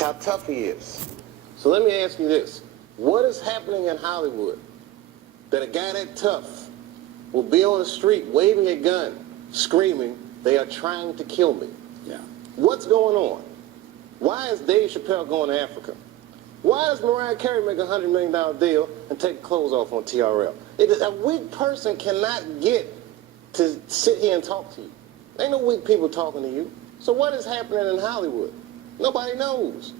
It's how tough he is. So let me ask you this. What is happening in Hollywood that a guy that tough will be on the street waving a gun, screaming, "They are trying to kill me"? Yeah. What's going on? Why is Dave Chappelle going to Africa? Why does Mariah Carey make a $100 million deal and take clothes off on TRL? A weak person cannot get to sit here and talk to you. Ain't no weak people talking to you. So what is happening in Hollywood? Nobody knows.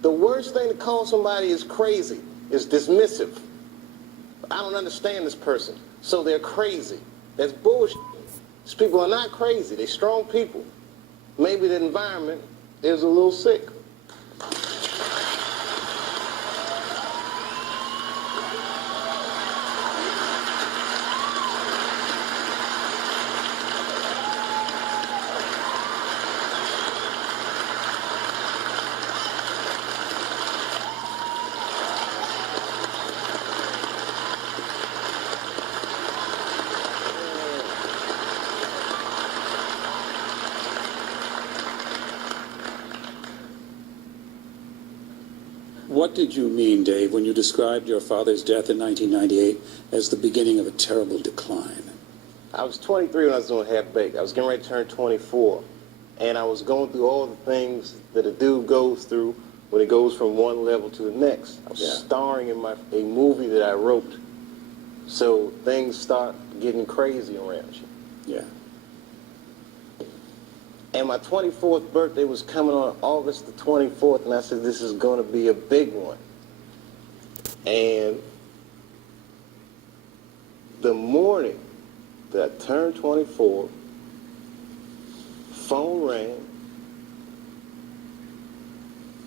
The worst thing to call somebody is crazy, is dismissive. I don't understand this person, so they're crazy. That's bullshit. These people are not crazy. They're strong people. Maybe the environment is a little sick. What did you mean, Dave, when you described your father's death in 1998 as the beginning of a terrible decline? I was 23 when I was doing Half Baked. I was getting ready to turn 24. And I was going through all the things that a dude goes through when he goes from one level to the next. I was starring in a movie that I wrote. So things start getting crazy around you. Yeah. And my 24th birthday was coming on August the 24th, and I said, this is going to be a big one. And the morning that I turned 24, phone rang,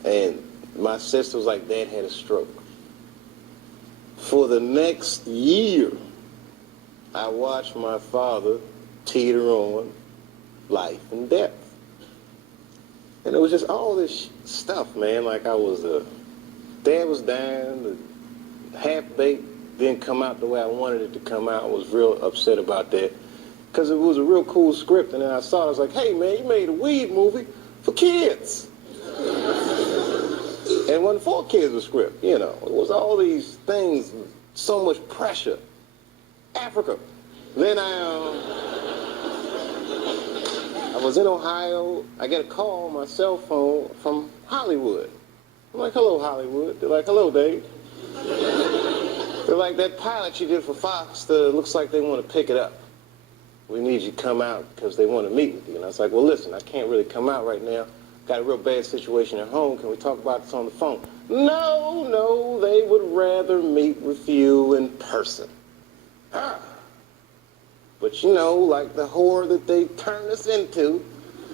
and my sister was like, Dad had a stroke. For the next year, I watched my father teeter on life and death. And it was just all this stuff, man. Like Dad was dying, the Half Baked didn't come out the way I wanted it to come out. I was real upset about that. Because it was a real cool script, and then I saw it, I was like, hey man, you made a weed movie for kids. And it wasn't for kids, a script, you know. It was all these things, so much pressure. Africa. Then I was in Ohio. I get a call on my cell phone from Hollywood. I'm like, hello, Hollywood. They're like, hello, Dave. They're like, that pilot you did for Fox, looks like they want to pick it up. We need you to come out because they want to meet with you. And I was like, well, listen, I can't really come out right now. Got a real bad situation at home. Can we talk about this on the phone? No, they would rather meet with you in person. But you know, like the whore that they turned us into,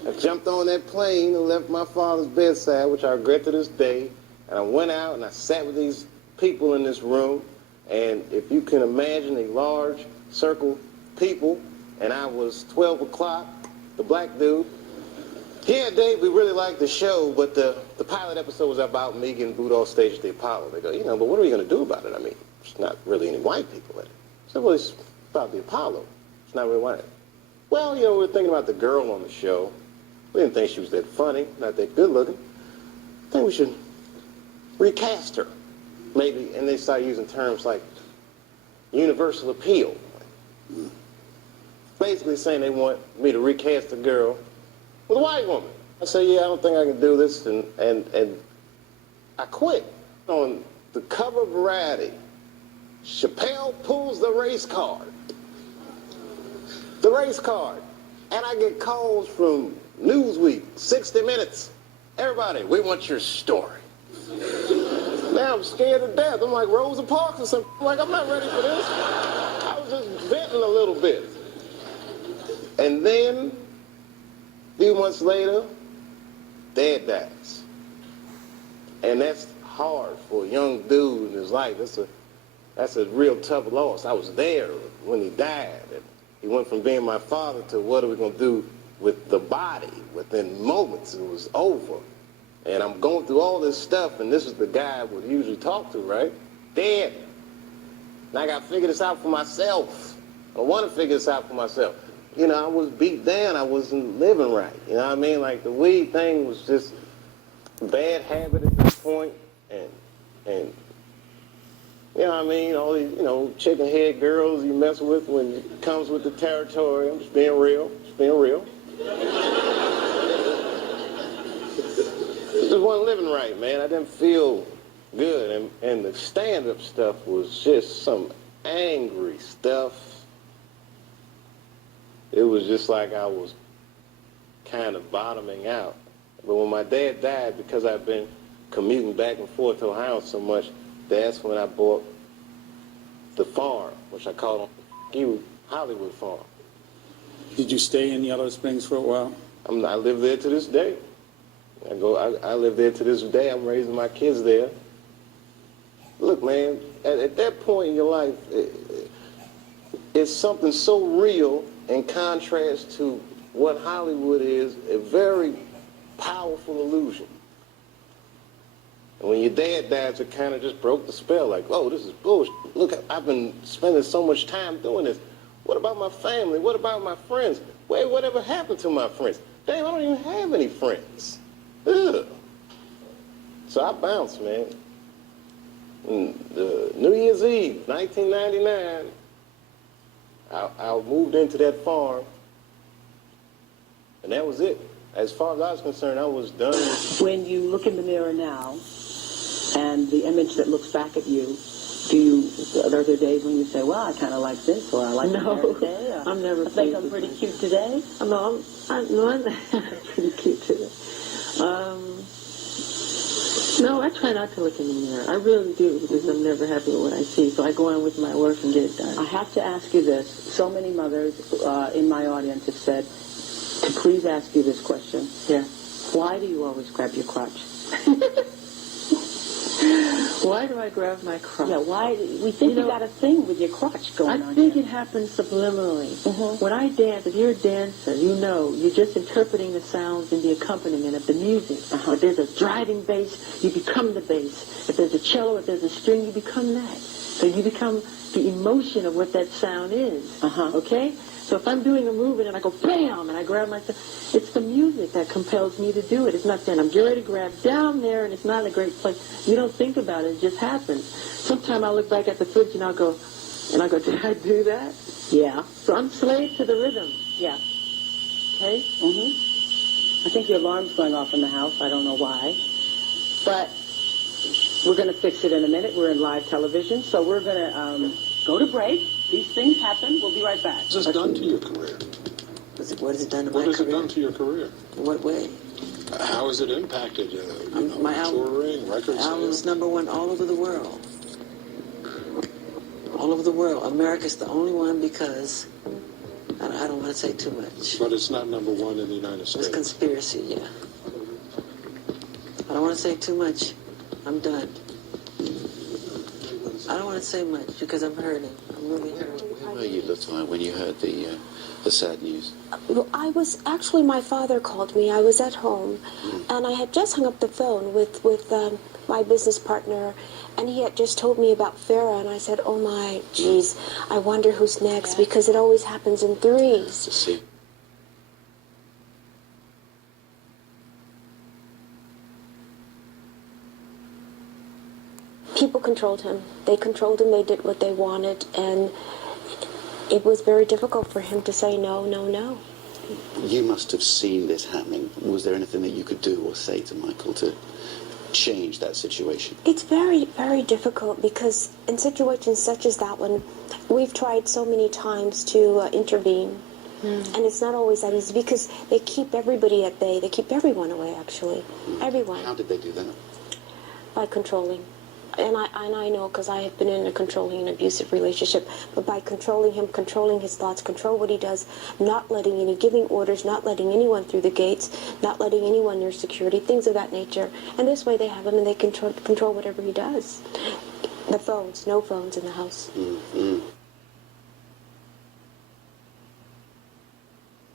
I jumped on that plane and left my father's bedside, which I regret to this day. And I went out and I sat with these people in this room. And if you can imagine a large circle of people, and I was 12 o'clock, the black dude. Yeah, Dave, we really liked the show, but the pilot episode was about me getting booed off stage at the Apollo. They go, you know, but what are we going to do about it? I mean, there's not really any white people in it. I said, well, it's about the Apollo. It's not really white. Well, you know, we were thinking about the girl on the show. We didn't think she was that funny, not that good looking. I think we should recast her, maybe. And they started using terms like universal appeal. Basically saying they want me to recast a girl with a white woman. I said, yeah, I don't think I can do this, and I quit. On the cover of Variety, Chappelle pulls the race card. The race card. And I get calls from Newsweek, 60 Minutes. Everybody, we want your story. Now I'm scared to death. I'm like Rosa Parks or something. I'm like, I'm not ready for this. I was just venting a little bit. And then, a few months later, Dad dies. And that's hard for a young dude in his life. That's a real tough loss. I was there when he died. And he went from being my father to what are we going to do with the body? Within moments, it was over. And I'm going through all this stuff, and this is the guy I would usually talk to, right? Dad. And I got to figure this out for myself. I want to figure this out for myself. You know, I was beat down. I wasn't living right. You know what I mean? Like, the weed thing was just, bad habit at this point, and you know what I mean, all these, you know, chicken head girls you mess with when it comes with the territory. I'm just being real, just being real. Just wasn't living right, man. I didn't feel good, and the stand-up stuff was just some angry stuff. It was just like I was kind of bottoming out. But when my dad died, because I've been commuting back and forth to Ohio so much, that's when I bought the farm, which I called Hollywood Farm. Did you stay in Yellow Springs for a while? I live there to this day. I live there to this day. I'm raising my kids there. Look, man, at that point in your life, it's something so real in contrast to what Hollywood is, a very powerful illusion. And when your dad died, it kind of just broke the spell, like, oh, this is bullshit. Look, I've been spending so much time doing this. What about my family? What about my friends? Wait, whatever happened to my friends? Damn, I don't even have any friends. Ugh. So I bounced, man. New Year's Eve, 1999, I moved into that farm, and that was it. As far as I was concerned, I was done. When you look in the mirror now, and the image that looks back at you, are there days when you say, well, I kind of like this, or I like No, today? Or, I'm never I think I'm pleased pretty with cute today. No, I'm pretty cute today. No, I try not to look in the mirror. I really do, because I'm never happy with what I see. So I go on with my work and get it done. I have to ask you this. So many mothers in my audience have said to please ask you this question. Yeah. Why do you always grab your crotch? Why do I grab my crotch? Yeah, why? We think you got a thing with your crotch going on. I think here. it happens subliminally. Mhm. When I dance, if you're a dancer, you know, you're just interpreting the sounds and the accompaniment of the music. If there's a driving bass, you become the bass. If there's a cello, if there's a string, you become that. So you become the emotion of what that sound is. Okay? So if I'm doing a move and I go bam and I grab myself, it's the music that compels me to do it. It's not saying I'm getting ready to grab down there and it's not a great place. You don't think about it. It just happens. Sometimes I'll look back at the footage and I'll go, did I do that? Yeah. So I'm slave to the rhythm. Yeah. Okay? I think your alarm's going off in the house. I don't know why. But we're going to fix it in a minute. We're in live television. So we're going to go to break. These things happen. We'll be right back. What has this done to your career? What has it done to my What has career? it done to your career? In what way? How has it impacted my album, touring, record album's sales? #1 all over the world. All over the world. America's the only one because I don't want to say too much. But it's not #1 in the United It's States. conspiracy, yeah. I don't want to say too much. I'm done. I don't want to say much because I'm hurting. I'm really hurting. Where were you, Latoya, when you heard the sad news? Well, actually, my father called me. I was at home, and I had just hung up the phone with my business partner, and he had just told me about Farrah, and I said, oh my, geez, I wonder who's next, because it always happens in threes. To see. People controlled him. They controlled him. They did what they wanted, and it was very difficult for him to say no, no, no. You must have seen this happening. Was there anything that you could do or say to Michael to change that situation? It's very, very difficult because in situations such as that one, we've tried so many times to intervene. And it's not always that easy because they keep everybody at bay. They keep everyone away, actually. Everyone. How did they do that? By controlling. And I know because I have been in a controlling and abusive relationship, but by controlling him, controlling his thoughts, control what he does, not letting giving orders, not letting anyone through the gates, not letting anyone near security, things of that nature. And this way they have him and they control whatever he does. The phones, no phones in the house.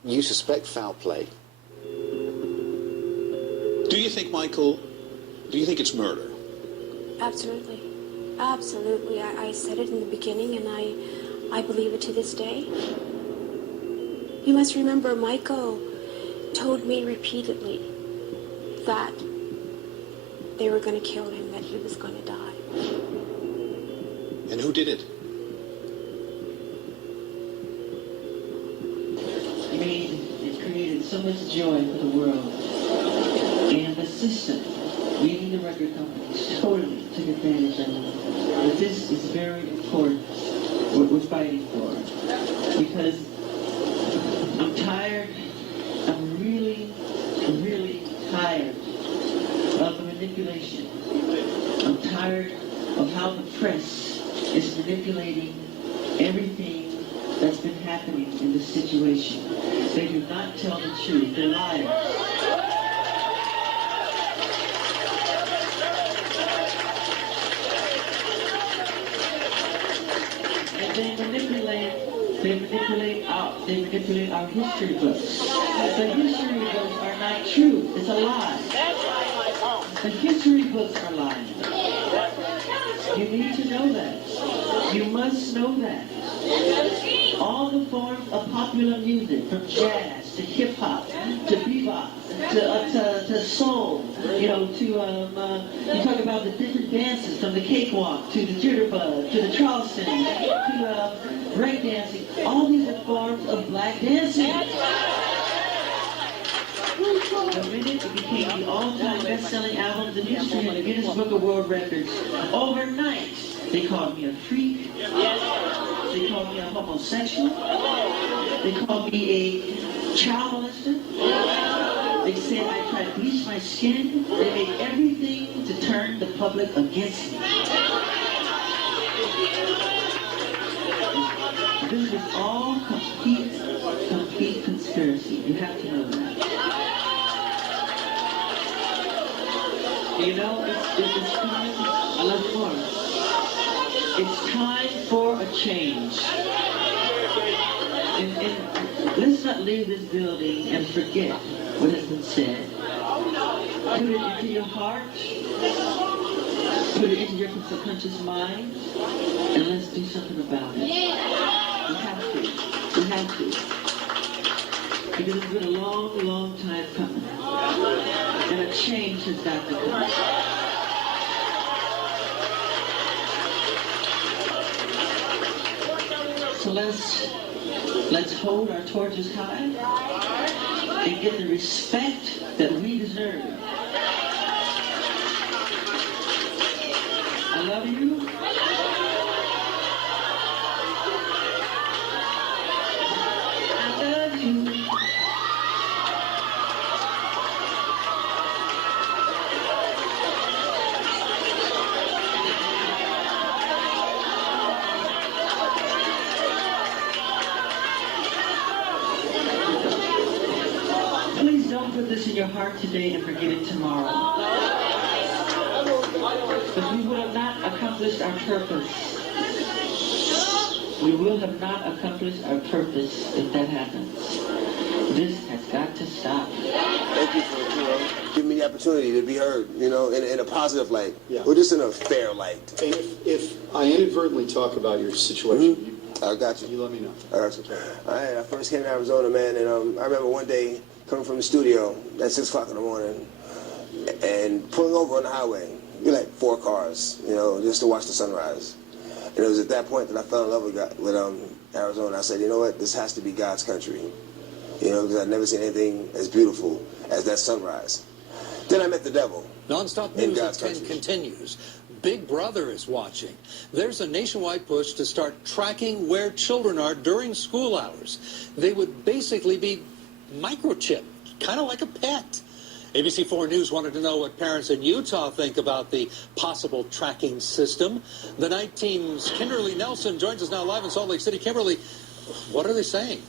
You suspect foul play. Do you think it's murder? Absolutely. Absolutely. I said it in the beginning, and I believe it to this day. You must remember, Michael told me repeatedly that they were going to kill him, that he was going to die. And who did it? It created so much joy for the world. And the system, meaning the record companies, totally took advantage of it. But this is very important, what we're fighting for. Because I'm tired, I'm really, really tired of the manipulation. I'm tired of how the press is manipulating everything that's been happening in this situation. They do not tell the truth. They're liars. And they manipulate our history books. The history books are not true. It's a lie. The history books are lying. You need to know that. You must know that. All the forms of popular music, from jazz to hip hop to bebop to soul, you talk about the different dances, from the cakewalk to the jitterbug to the Charleston to breakdancing. All these are forms of black dancing. The minute it became the all-time best-selling album in the history of the Guinness Book of World Records, overnight they called me a freak. They called me a homosexual. They called me a child molester. They said I tried to bleach my skin. They made everything to turn the public against me. This is all complete conspiracy. You have to know that. You know, it's time. I love you more. It's time for a change. And let's not leave this building and forget what has been said. Put it into your heart. Put it into your subconscious mind. And let's do something about it. We have to. We have to. Because it's been a long, long time coming. And a change has got to come. So let's hold our torches high and get the respect that we deserve. I love you. I love you. Please don't put this in your heart today and forget it tomorrow. But we will have not accomplished our purpose. We will have not accomplished our purpose if that happens. This has got to stop. Thank you for giving me the opportunity to be heard, in a positive light. Yeah. Or just in a fair light. And if I inadvertently talk about your situation, I got you. you let me know. All right. All right, I first came to Arizona, man, and I remember one day coming from the studio at 6 o'clock in the morning and pulling over on the highway. We like 4 cars, just to watch the sunrise. And it was at that point that I fell in love with Arizona. I said, you know what, this has to be God's country. Because I'd never seen anything as beautiful as that sunrise. Then I met the devil. Nonstop News at 10 continues. Big Brother is watching. There's a nationwide push to start tracking where children are during school hours. They would basically be microchipped, kind of like a pet. ABC4 News wanted to know what parents in Utah think about the possible tracking system. The night team's Kimberly Nelson joins us now live in Salt Lake City. Kimberly, what are they saying?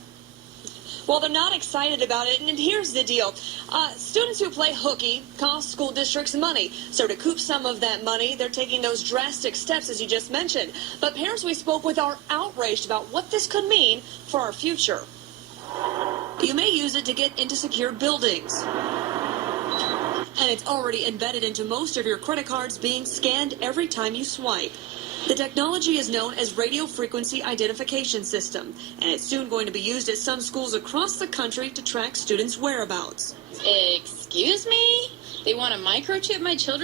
Well, they're not excited about it, and here's the deal. Students who play hooky cost school districts money. So to coop some of that money, they're taking those drastic steps, as you just mentioned. But parents we spoke with are outraged about what this could mean for our future. You may use it to get into secured buildings. And it's already embedded into most of your credit cards, being scanned every time you swipe. The technology is known as Radio Frequency Identification System, and it's soon going to be used at some schools across the country to track students' whereabouts. Excuse me? They want to microchip my children?